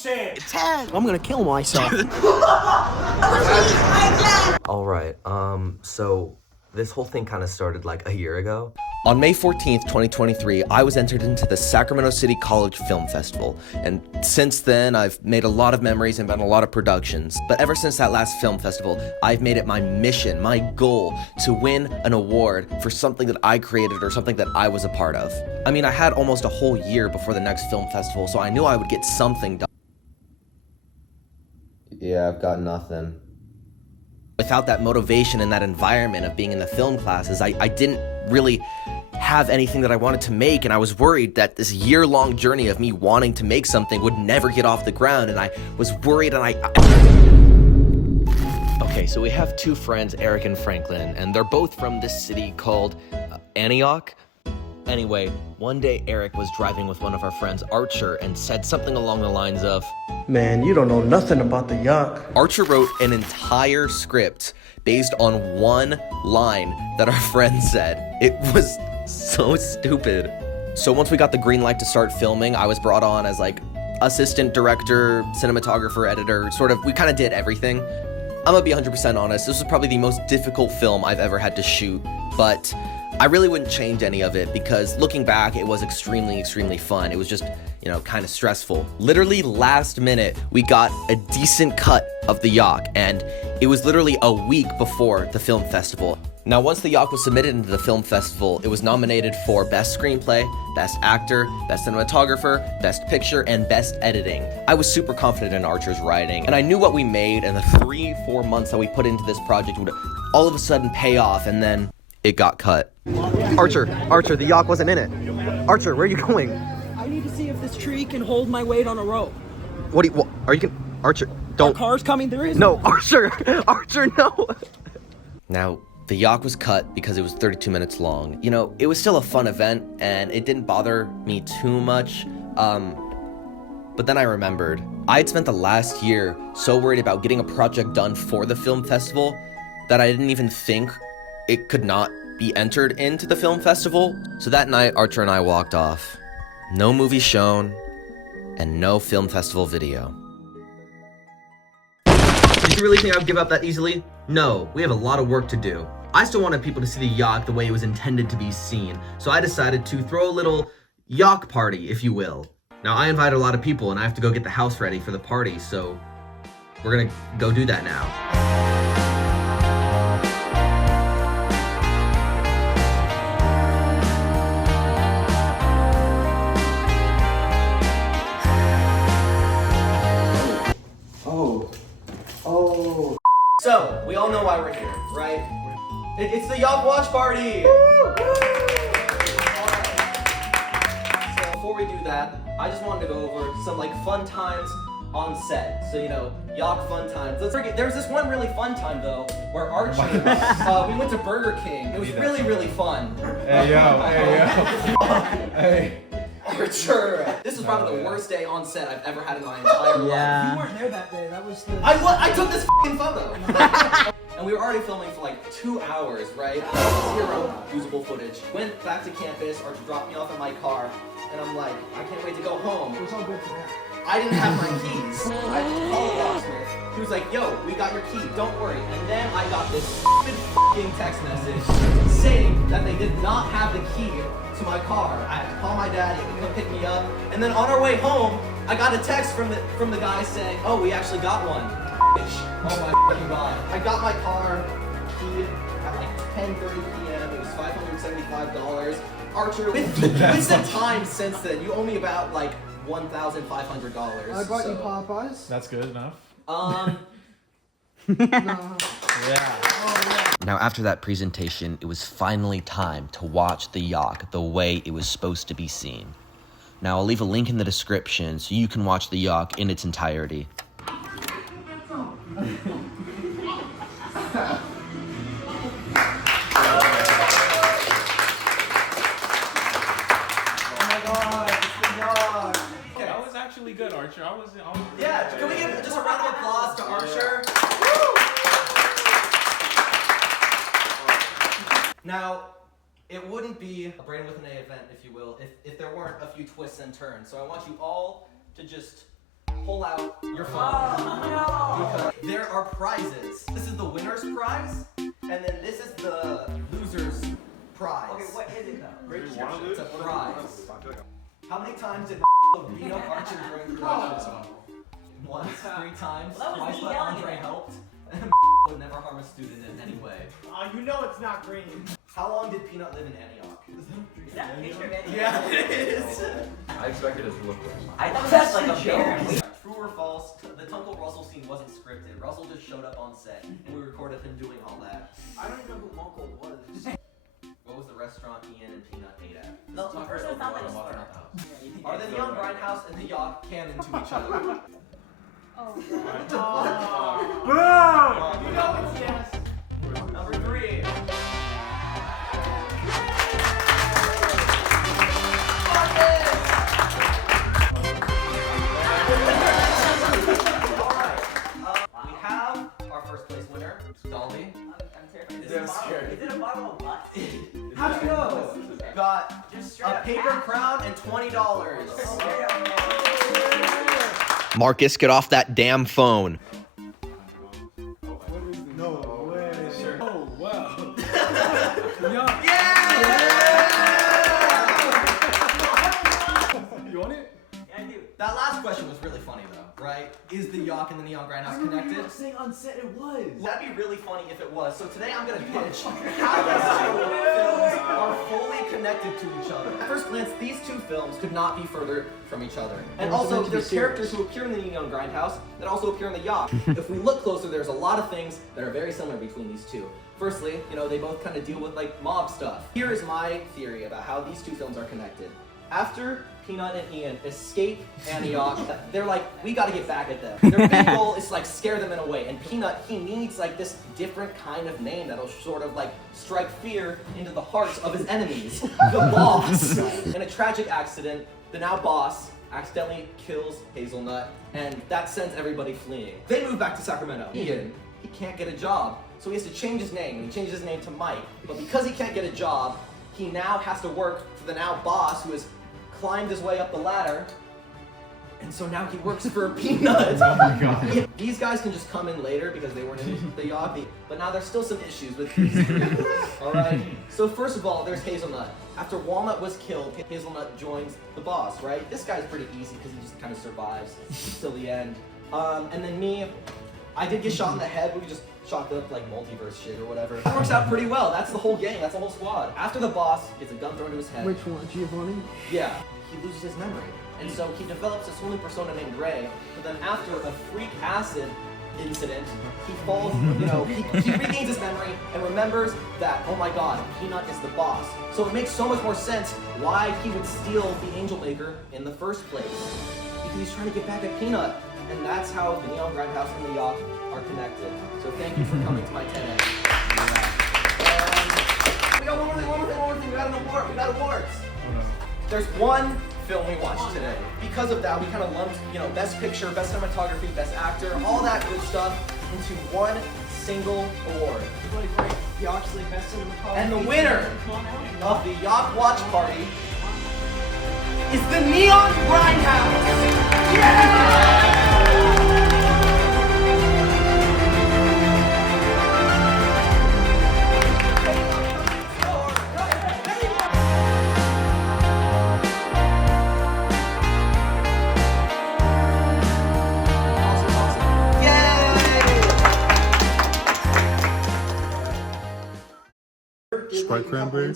said. Ted, I'm gonna kill myself. All right, so this whole thing kind of started like a year ago. On May 14th, 2023, I was entered into the Sacramento City College Film Festival, and since then, I've made a lot of memories and done a lot of productions. But ever since that last film festival, I've made it my mission, my goal, to win an award for something that I created or something that I was a part of. I mean, I had almost a whole year before the next film festival, so I knew I would get something done. Yeah, I've got nothing. Without that motivation and that environment of being in the film classes, I didn't really have anything that I wanted to make, and I was worried that this year-long journey of me wanting to make something would never get off the ground, and I was worried, and Okay, so we have two friends, Eric and Franklin, and they're both from this city called Antioch. Anyway, one day Eric was driving with one of our friends, Archer, and said something along the lines of, Man, you don't know nothing about the Yoch. Archer wrote an entire script based on one line that our friend said. It was so stupid. So once we got the green light to start filming, I was brought on as like assistant director, cinematographer, editor, we kind of did everything. I'm gonna be 100% honest, this was probably the most difficult film I've ever had to shoot, but I really wouldn't change any of it because looking back, it was extremely fun. It was just, kind of stressful. Literally last minute, we got a decent cut of the Yoch, and it was literally a week before the film festival. Now, once the Yoch was submitted into the film festival, it was nominated for Best Screenplay, Best Actor, Best Cinematographer, Best Picture, and Best Editing. I was super confident in Archer's writing, and I knew what we made and the 3-4 months that we put into this project would all of a sudden pay off, and then it got cut. Archer, the Yoch wasn't in it. Archer, where are you going? I need to see if this tree can hold my weight on a rope. Archer, don't. Are cars coming? There is. No, Archer, no. Now, the Yoch was cut because it was 32 minutes long. It was still a fun event, and it didn't bother me too much. But then I remembered, I had spent the last year so worried about getting a project done for the film festival that I didn't even think it could not be entered into the film festival. So that night, Archer and I walked off. No movie shown, and no film festival video. Did you really think I would give up that easily? No, we have a lot of work to do. I still wanted people to see the Yoch the way it was intended to be seen, so I decided to throw a little Yoch party, if you will. Now, I invited a lot of people, and I have to go get the house ready for the party, so we're gonna go do that now. So, we all know why we're here, right? It's the Yoch watch party! So before we do that, I just wanted to go over some fun times on set. So, Yoch fun times. There was this one really fun time though, where Archie, we went to Burger King. It was really fun. Hey yo. Hey. Archer! This was probably the worst day on set I've ever had in my entire life. You weren't there that day. That was the. I took this f***ing photo! And we were already filming for 2 hours, right? 0 usable footage. Went back to campus, Archer dropped me off in my car, and I'm like, I can't wait to go home. It was all good for that. I didn't have my keys. I called the locksmith. He was like, yo, we got your key, don't worry. And then I got this stupid f***ing text message saying that they did not have the key to my car. I had to call my dad, he had to come pick me up. And then on our way home, I got a text from the guy saying, oh, we actually got one. Oh my fucking god. I got my car key at 10:30 p.m. It was $575. Archer, with the time since then, you owe me about $1,500. I bought you Popeyes. That's good enough. No. Yeah. Now, after that presentation, it was finally time to watch the Yoch the way it was supposed to be seen. Now, I'll leave a link in the description so you can watch the Yoch in its entirety. That was actually good, Archer. I was Yeah, can we give just a round of applause to Archer? Now, it wouldn't be a Brain with an A event, if you will, if there weren't a few twists and turns. So I want you all to just pull out your phone. Because there are prizes. This is the winner's prize, and then this is the loser's prize. Okay, what is it though? It's a prize. How many times did beat up Archer during production? Once, 3 times, Well, that was twice, me but yelling Andre at him. helped. And would never harm a student in any way. You know it's not green. How long did Peanut live in Antioch? Is that a picture of Eddie? Yeah, it is. I expected it to look like I thought that's like a joke. True or false? The Tuncle Russell scene wasn't scripted. Russell just showed up on set, and we recorded him doing all that. I don't even know who Uncle was. What was the restaurant Ian and Peanut ate at? No, the first one sounded like a Are the Neon Grindhouse and the Yoch canon to each other? Oh, You know it's yes. Number 3. We have our first place winner, Dolly. I'm terrified. Yeah, I'm scared. Is it a bottle of bus? How'd you know? Got Just straight a up paper cash. crown and $20. Marcus, get off that damn phone. No way. Sure. Oh wow. You want it? Yeah, I do. That last question was really funny though, right? Is the Yoch and the Neon Grindhouse connected? saying on set it was. That'd be really funny if it was. So today I'm gonna pitch how these 2 films are fully connected to each other. At first glance, these 2 films could not be further from each other. And also, there's characters who appear in the Neon Grindhouse that also appear in the Yoch. If we look closer, there's a lot of things that are very similar between these 2. Firstly, you know, they both kind of deal with like mob stuff. Here is my theory about how these 2 films are connected. After Peanut and Ian escape Antioch, they're like, we gotta get back at them. Their big goal is to like scare them in a way, and Peanut, he needs like this different kind of name that'll sort of like strike fear into the hearts of his enemies. The boss. In a tragic accident, the now boss accidentally kills Hazelnut, and that sends everybody fleeing. They move back to Sacramento. Ian, he can't get a job, so he has to change his name, and he changes his name to Mike. But because he can't get a job, he now has to work for the now boss who has climbed his way up the ladder, and so now he works for Peanut. Oh my god. Yeah, these guys can just come in later because they weren't in the Yoch, but now there's still some issues with these 3. Alright? So first of all, there's Hazelnut. After Walnut was killed, Hazelnut joins the boss, right? This guy's pretty easy because he just kind of survives till the end. And then me, I did get shot in the head, but we just chalked it up like multiverse shit or whatever. It works out pretty well. That's the whole gang. That's the whole squad. After the boss gets a gun thrown to his head. Which one? Giovanni? Yeah, he loses his memory. And so he develops this whole new persona named Ray, but then after a freak acid incident, he falls, you know, he regains his memory and remembers that, oh my god, Peanut is the boss. So it makes so much more sense why he would steal the Angel Maker in the first place. Because he's trying to get back at Peanut. And that's how the Neon Grindhouse and the Yoch are connected. So thank you for coming to my TEDx. We got one more thing. We got an award. We got awards. There's one film we watched today. Because of that, we kind of lumped, you know, best picture, best cinematography, best actor, all that good stuff into one single award. Yoch's like best cinematography. And the winner of the Yoch Watch Party is the Neon Grindhouse. Yeah! Sprite cranberry.